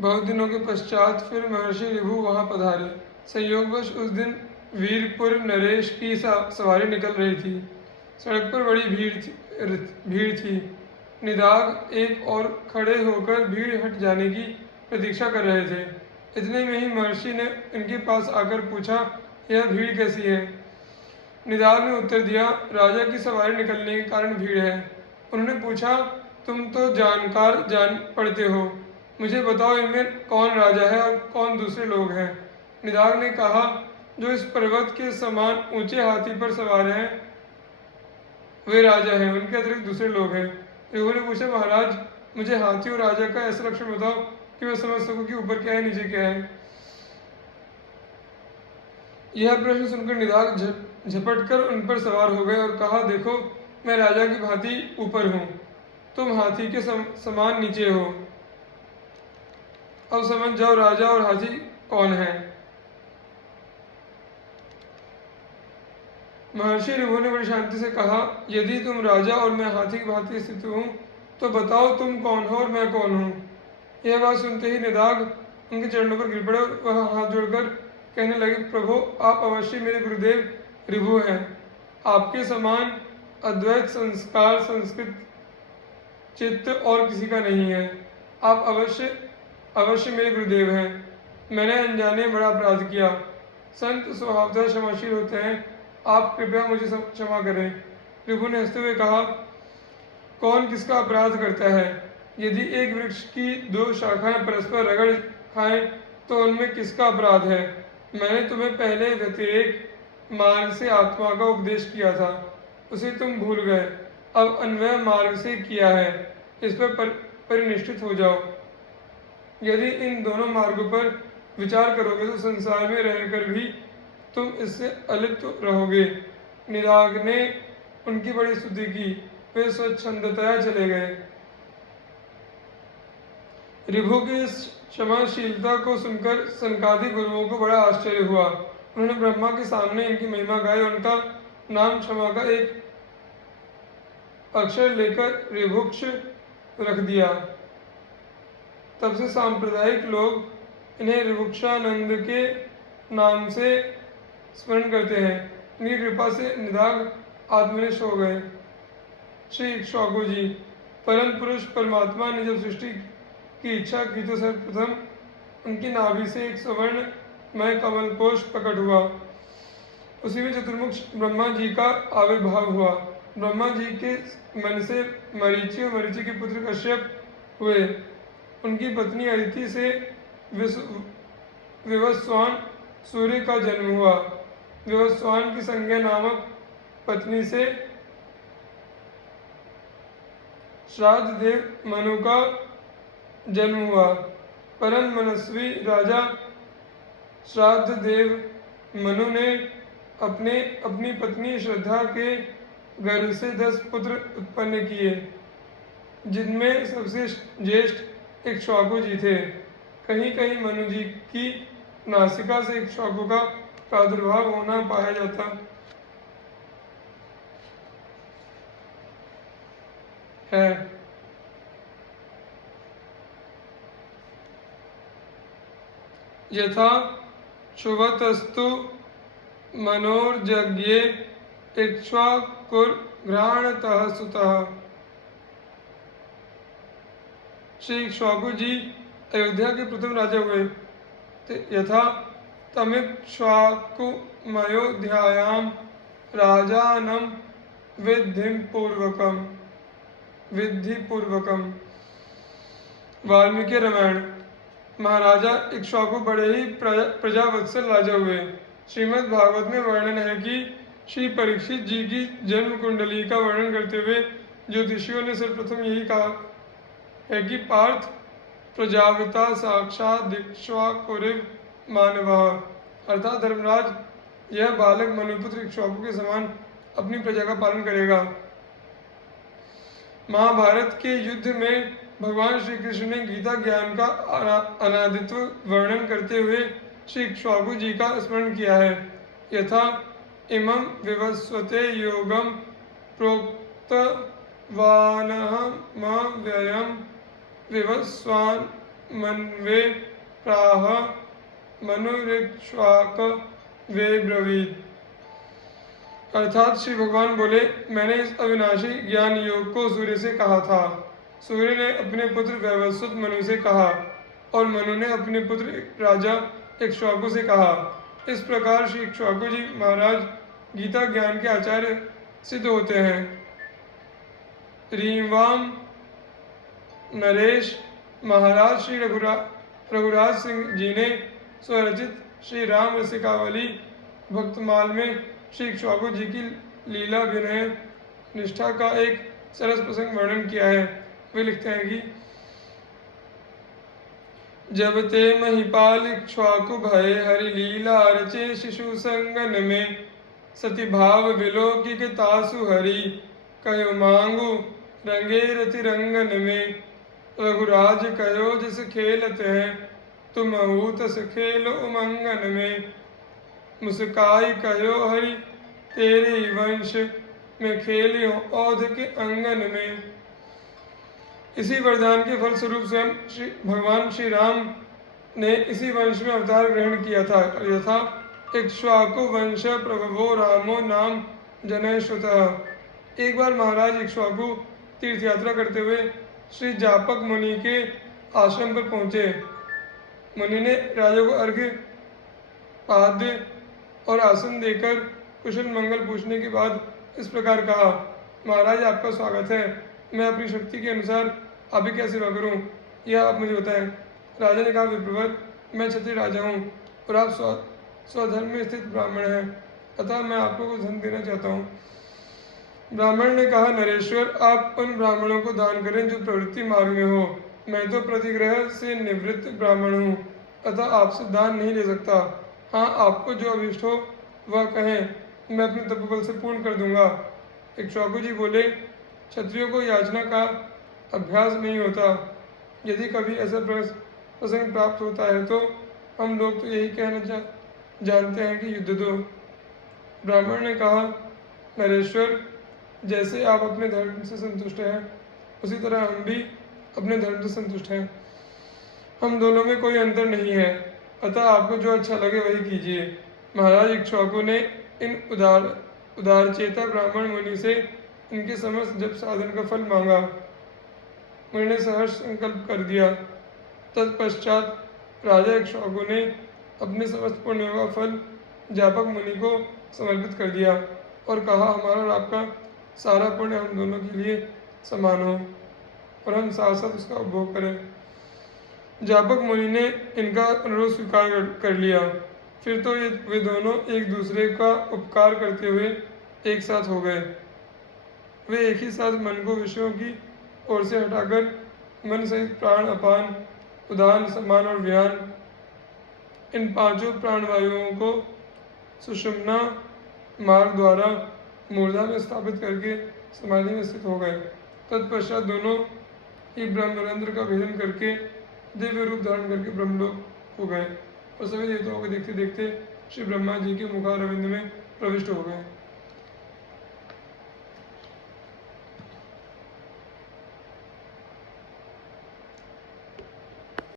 बहुत दिनों के पश्चात फिर महर्षि ऋभु वहां पधारे। संयोगवश उस दिन वीरपुर नरेश की सवारी निकल रही थी। सड़क पर बड़ी भीड़ थी। निदाग एक और खड़े होकर भीड़ हट जाने की प्रतीक्षा कर रहे थे। इतने में ही महर्षि ने इनके पास आकर पूछा, यह भीड़ कैसी है? निदाग ने उत्तर दिया, राजा की सवारी निकलने के कारण भीड़ है। उन्होंने पूछा, तुम तो जानकार जान पड़ते हो, मुझे बताओ इनमें कौन राजा है और कौन दूसरे लोग हैं? निदाग ने कहा, जो इस पर्वत के समान ऊंचे हाथी पर सवार हैं वे राजा हैं, उनके अतिरिक्त दूसरे लोग हैं। ऋभु ने पूछा, महाराज मुझे हाथी और राजा का ऐसा लक्षण बताओ कि मैं समझ सकूं कि ऊपर क्या है नीचे क्या है। यह प्रश्न सुनकर निदाग झपट कर उन पर सवार हो गए और कहा, देखो मैं राजा की भांति ऊपर हूँ, तुम हाथी के समान नीचे हो। अब समझ जाओ राजा और हाथी कौन है। महर्षि ऋभु ने बड़ी शांति से कहा, यदि तुम राजा और मैं हाथी की भांति स्थित हूँ तो बताओ तुम कौन हो और मैं कौन हूँ। यह बात सुनते ही निदाग उनके चरणों पर गिर पड़े और वह हाथ जोड़कर कहने लगे, प्रभु आप अवश्य मेरे गुरुदेव ऋभु हैं। आपके समान अद्वैत संस्कार संस्कृत चित्त और किसी का नहीं है। आप अवश्य मेरे गुरुदेव हैं। मैंने अनजाने बड़ा अपराध किया। संत स्वभावतः क्षमाशील होते हैं, आप कृपया मुझे क्षमा करें। ऋभु ने हंसते हुए कहा, कौन किसका अपराध करता है? यदि एक वृक्ष की दो शाखाएं परस्पर रगड़ खाएं तो उनमें किसका अपराध है? मैंने तुम्हें पहले व्यतिरेक मार्ग से आत्मा का उपदेश किया था, उसे तुम भूल गए। अब अन्वय मार्ग से किया है, इस पर परिनिष्ठित हो जाओ। यदि इन दोनों मार्गों पर विचार करोगे तो संसार में रहकर भी तुम इससे अलिप्त रहोगे। निदाग ने उनकी बड़ी स्तुति की, वे स्वच्छंदतया चले गए। ऋभु की क्षमाशीलता को सुनकर सनकादि गुरुओं को बड़ा आश्चर्य हुआ। उन्होंने ब्रह्मा के सामने इनकी महिमा गाई और उनका नाम क्षमा का एक अक्षर लेकर ऋभुक्ष रख दिया। तब से सांप्रदायिक लोग इन्हें ऋभुक्षानंद के नाम से स्मरण करते हैं। इनकी कृपा से निदाग आत्मनिष्ठ हो गए। श्री इक्ष्वाकु जी, परम पुरुष परमात्मा ने जब सृष्टि की इच्छा की तो सर्वप्रथम उनकी नाभि से एक स्वर्णमय कमल कोश प्रकट हुआ। उसी में चतुर्मुख ब्रह्मा जी का आविर्भाव हुआ। ब्रह्मा जी के मन से मरीचि और मरीचि के पुत्र कश्यप हुए। उनकी पत्नी अदिति से विवस्वान सूर्य का जन्म हुआ। विवस्वान की संज्ञा नामक पत्नी से श्राद्ध देव मनु का जन्म हुआ। परम मनस्वी राजा श्राद्ध देव मनु ने अपनी पत्नी श्रद्धा के गर्भ से 10 पुत्र उत्पन्न किए, जिनमें सबसे ज्येष्ठ इक्ष्वाकु जी थे। कहीं कहीं मनु जी की नासिका से इक्ष्वाकु का प्रादुर्भाव होना पाया जाता है। यथा शुभतस्तु मनोर्जज्ञे इक्ष्वाकुर्घ्राणतः सुतः। श्री इक्ष्वाकु जी अयोध्या के प्रथम राजा हुए। यथा तमिक्ष्वाकुमयोध्यायां राजानं विधिपूर्वकम। वाल्मीकि रामायण। महाराजा इक्ष्वाकु बड़े ही प्रजावत्सल राजा हुए। श्रीमद् भागवत में वर्णन है कि श्री परीक्षित जी की जन्म कुंडली का वर्णन करते हुए ज्योतिषियों ने सर्वप्रथम यही कहा है कि पार्थ प्रजापिता साक्षात इक्ष्वाकुरिव मानवः, अर्थात धर्मराज यह बालक मनुपुत्र इक्ष्वाकु के समान अपनी प्रजा का पालन करेगा। महाभारत के युद्ध में भगवान श्री कृष्ण ने गीता ज्ञान का अनादित्व वर्णन करते हुए श्री इक्ष्वाकु जी का स्मरण किया है। यथा इमं विवस्वते योगम प्रोक्तवानहमव्ययं विवस्वान् मनवे प्राह मनुरिक्ष्वाक वे ब्रवीत। अर्थात श्री भगवान बोले, मैंने इस अविनाशी ज्ञान योग को सूर्य से कहा था। सूर्य ने अपने पुत्र वैवस्वत मनु से कहा और मनु ने अपने पुत्र राजा इक्ष्वाकु से कहा। इस प्रकार श्री इक्ष्वाकु जी महाराज गीता ज्ञान के आचार्य सिद्ध होते हैं। रीवाम नरेश महाराज श्री रघुराज सिंह जी ने स्वरचित श्री राम रसिकावली भक्तमाल में श्री इक्ष्वाकु जी की लीला विनय निष्ठा का एक सरस प्रसंग वर्णन किया है। वे लिखते हैं कि जब ते महिपाल इक्ष्वाकु भय हरि लीला रचे शिशु संगन में सती भाव विलोकिक तासु हरि कयो मांगु रंगे रति रंगन में रघुराज कयो जिस खेलते हैं तुम तस खेलो उमंगन में मुस्काई कहो हरि तेरे वंश में खेलियो औध के अंगन में। इसी वरदान के फल स्वरूप स्वयं भगवान श्री राम ने इसी वंश में अवतार ग्रहण किया था। यथा इक्ष्वाकु वंश प्रभवो रामो नाम जनय श्रुतः। एक बार महाराज इक्ष्वाकु तीर्थ यात्रा करते हुए श्री जापक मुनि के आश्रम पर पहुंचे। मुनि ने राजा को अर्घ्य पाद्य और आसन देकर कुशल मंगल पूछने के बाद इस प्रकार कहा, महाराज आपका स्वागत है, मैं अपनी शक्ति के अनुसार आपकी क्या सेवा करूं, यह आप मुझे बताएं। राजा ने कहा, विप्रवर, मैं क्षत्रिय राजा हूँ और आप स्वधर्म में स्थित ब्राह्मण हैं, अतः मैं आपको कुछ धन देना चाहता हूँ। ब्राह्मण ने कहा, नरेश्वर, आप उन ब्राह्मणों को दान करें जो प्रवृत्ति मार्ग में हो। मैं तो प्रतिग्रह से निवृत्त ब्राह्मण हूँ, अतः आपसे दान नहीं ले सकता। हाँ, आपको जो अभिष्ट हो वह कहें, मैं अपने तपोबल से पूर्ण कर दूंगा। इक्ष्वाकु जी बोले, क्षत्रियों को याचना का अभ्यास नहीं होता। यदि कभी ऐसा प्रसंग प्राप्त होता है तो हम लोग तो यही कहना जानते हैं कि युद्ध दो। ब्राह्मण ने कहा, नरेश्वर, जैसे आप अपने धर्म से संतुष्ट हैं उसी तरह हम भी अपने धर्म से संतुष्ट हैं। हम दोनों में कोई अंतर नहीं है, अतः आपको जो अच्छा लगे वही कीजिए। महाराज इक्ष्वाकु ने इन उदारचेता ब्राह्मण मुनि से इनके समस्त जप साधन का फल मांगा। मुनि ने सहर्ष संकल्प कर दिया। तत्पश्चात राजा इक्ष्वाकु ने अपने समस्त पुण्यों का फल जापक मुनि को समर्पित कर दिया और कहा, हमारा और आपका सारा पुण्य हम दोनों के लिए समान हो और हम साथ साथ उसका उपभोग करें। जापक मुनि ने इनका अनुरोध स्वीकार कर लिया। फिर तो वे दोनों एक दूसरे का उपकार करते हुए एक साथ हो गए। वे एक ही साथ मन को विषयों की ओर से हटाकर मन सहित प्राण, अपान, उदान, समान और व्यान, इन पांचों प्राणवायुओं को सुषुम्ना मार्ग द्वारा मूर्धा में स्थापित करके समाधि में स्थित हो गए। तत्पश्चात दोनों ही ब्रह्मरंध्र का भेदन करके दिव्य रूप धारण करके ब्रह्मलोक हो गए और सभी देवताओं को देखते देखते श्री ब्रह्मा जी के मुखारविंद में प्रविष्ट हो गए।